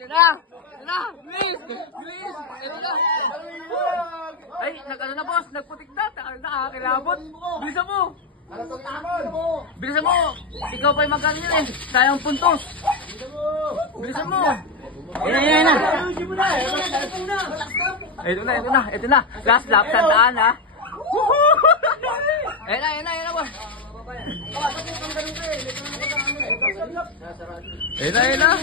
Ito na! Ito na! Bilis! Bilis! Ito na! Ay, nag-ano na boss? Nagputik na! Nakakilabot! Bilisan mo! Bilisan mo! Ikaw pa yung magkano yun eh! Sayang puntos! Bilisan mo! Ayan na! Ito na! Last lap, sandaan ha! Ayan na boss! Ayan na!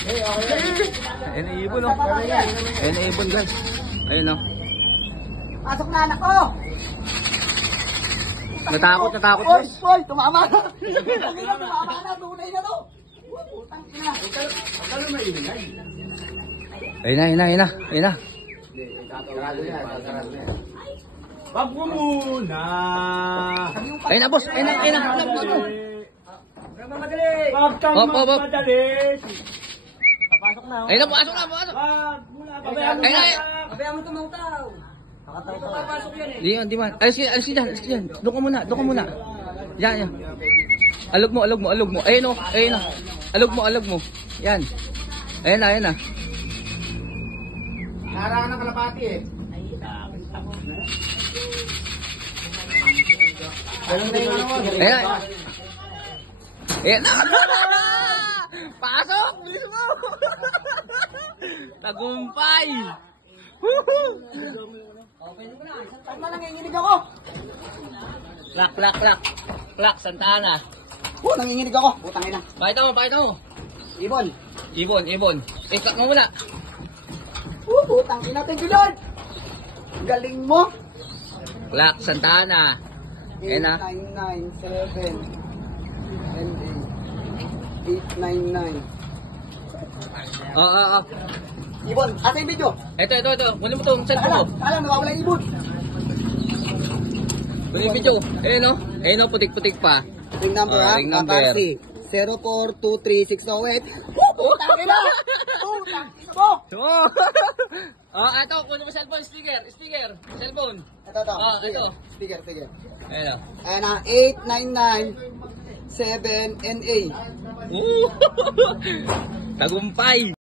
Ayan na ibon oh! Ayan na ibon guys! Ayan oh! Pasok na anak ko! Natakot Oy, oy, tumama na! Tumama na, tunay na to! Putang ina! Ayun na. Wag mo muna. Ayun na boss, ayun na. Wag kang Hop. magmadali. Papasok na. Ayun na, pasok na. Wag muna. Pabayaan mo tumutaw! Di man. Alis ka dyan. Doon ka muna. Yan. Alog mo. Ayun o. Alog mo. Yan. Ayun na. Narangan ng kalapati eh. Ayan. Ayan na. Pasok. Bilis mo. Tagumpay. Saan ba nanginginig ako? Klak, Santana. Nanginginig ako. Putang ina. Pakita mo. Ibon. Klak mo muna. Putang ina. Thank you Lord. Galing mo. Klak, Santana. Ayan na. 8997 and 899. Oo. Ibon, asa yung video? Ito. Kunin mo itong cellphone mo. Alam, nawawala yung ibon. Kunin yung video. Ayun o, putik-putik pa. Ring number ha? Ring number. 042368. Putang ina! Putang ina mo! Ito, kunin mo cellphone, speaker, cellphone. Ito. Ito. Speaker. Ayun o. Ayan na, 8997 NA. Tagumpay.